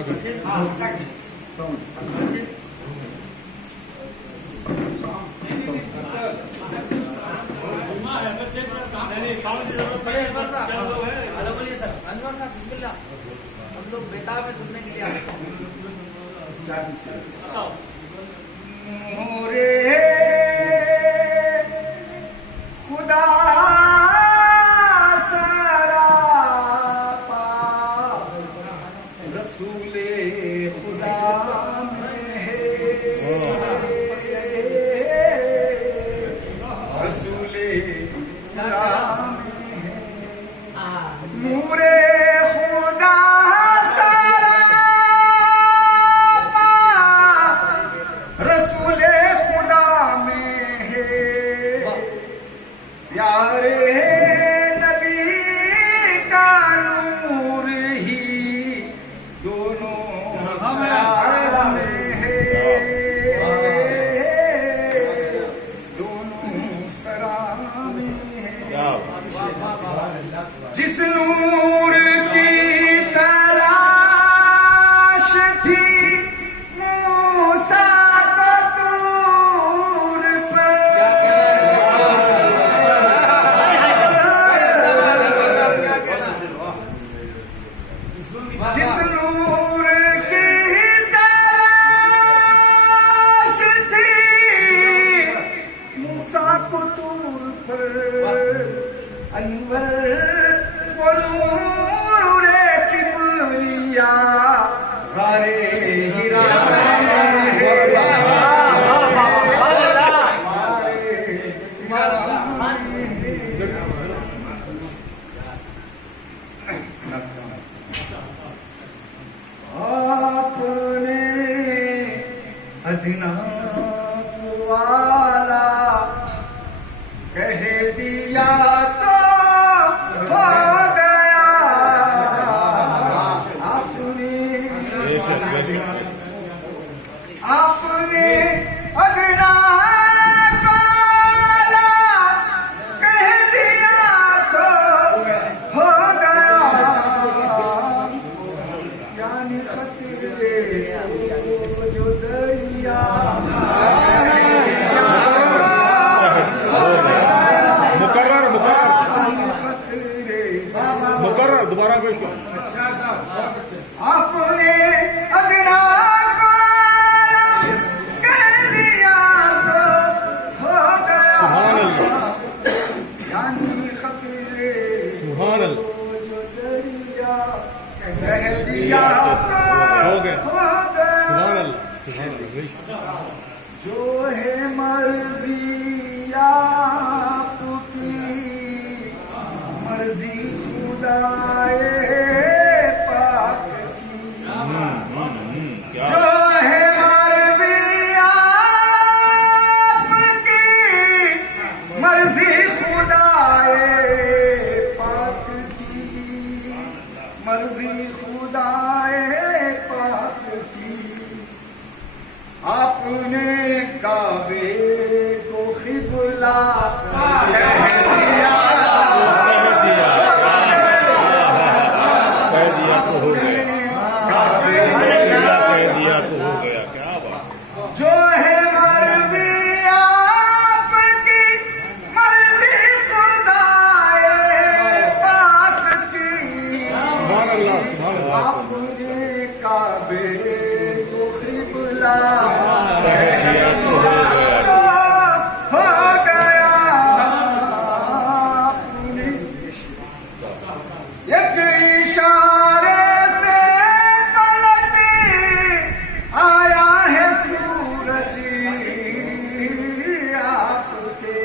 انور صاحب بسم اللہ. ہم لوگ بیتاب میں سننے کے لیے آئے ہیں. خدا سراپا رسول خدا میں ہے، رسول خدا میں ہے، نور خدا سراپا رسول خدا میں ہے، پیارے نبی کا نور ہی دونوں سرا میں ہے، دونوں سرا میں ہے. جس نور کی تلاش تھی موسیٰ کو طور پر، جس نور کی تلاش تھی موسیٰ کو طور پر، انور وہ نور کبریا غار ہرا میں ہے، آپ نے ادنا والا کہہ دیا تو ہو گیا، آپ نے ادنا والا کہہ دیا تو ہو گیا، یعنی خطرے جو دریا مقرر دوبارہ پیش کرو. آپ نے ادنا کو کہہ دیا تو ہو گیا، یعنی خطرے سبحان اللہ. جو دریا کہہ دیا تو ہو گیا. ہو گیا، سبحان اللہ سبحان اللہ. جو ہے مرضی آپ کی مرضی خدائے پاک کی، جو ہے مرضی آپ کی مرضی خدائے پاک کی، مرضی خدائے پاک کی. آپ نے کعبے کو قبلہ کہہ دیا، جو ہے مرضی آپ کی مرضی خدائے پاک کی، آپ نے کعبے کو قبلہ ہو گیا، آپ نے ایک اشارے سے پلٹ آیا ہے سورج آپ کے،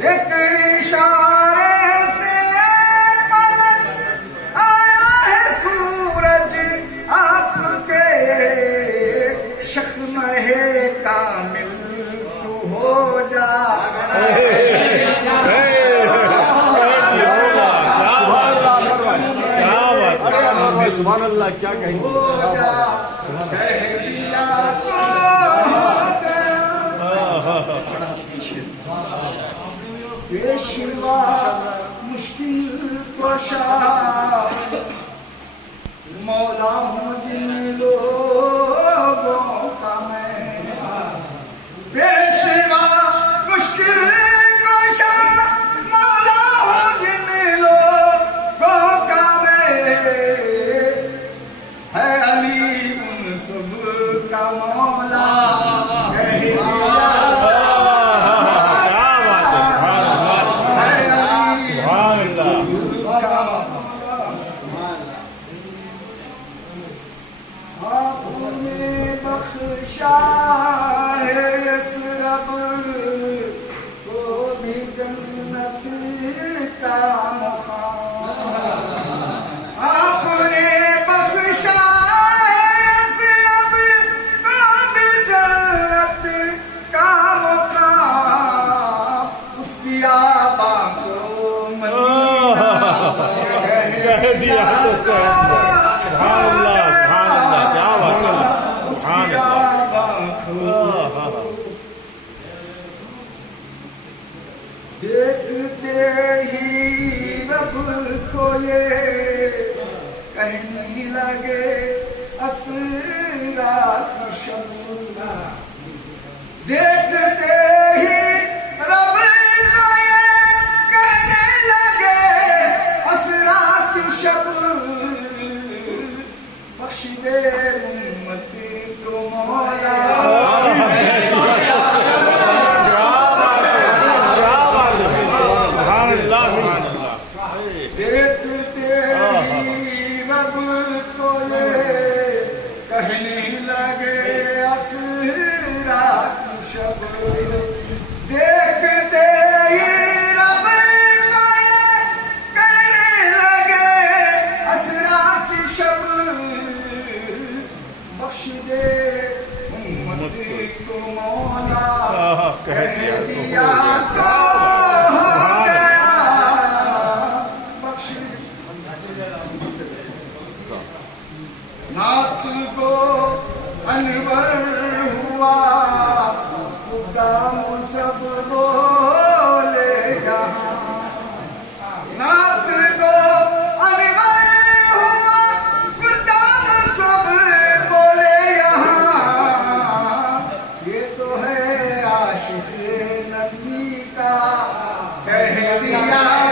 ایک اشارے سے پلٹ آیا ہے سورج آپ کے، شکم ہے کامل تو ہو جا، سبحان اللہ. کیا کہیں ہو جا، کہہ دیا تو پیشوا مشکل کشا مولا ہوں جن لوگوں کا میں پیشوا مشکل کشا مولا ہوں جن لوگوں کا میں ہے علی ان سب کا مولا دیکھتے ہی رب کو یہ کہنے لگے اسرا کی شب دیکھتے ہی رب کو یہ کہنے لگے اسرا کی شب بخش دے امت کو مولا دیکھتے ہی رب کو یہ کہنے لگے اسرا کی شب دیکھتے ہی رب کو یہ کہنے لگے اسرا کی شب بخش دے امت کو مولا کہہ دیا تو نعت کو انور ہوا کام سب بولے یہاں نعت کو انور ہوا کام سب بولے یہاں یہ تو ہے عاشق نبی کا کہہ دیا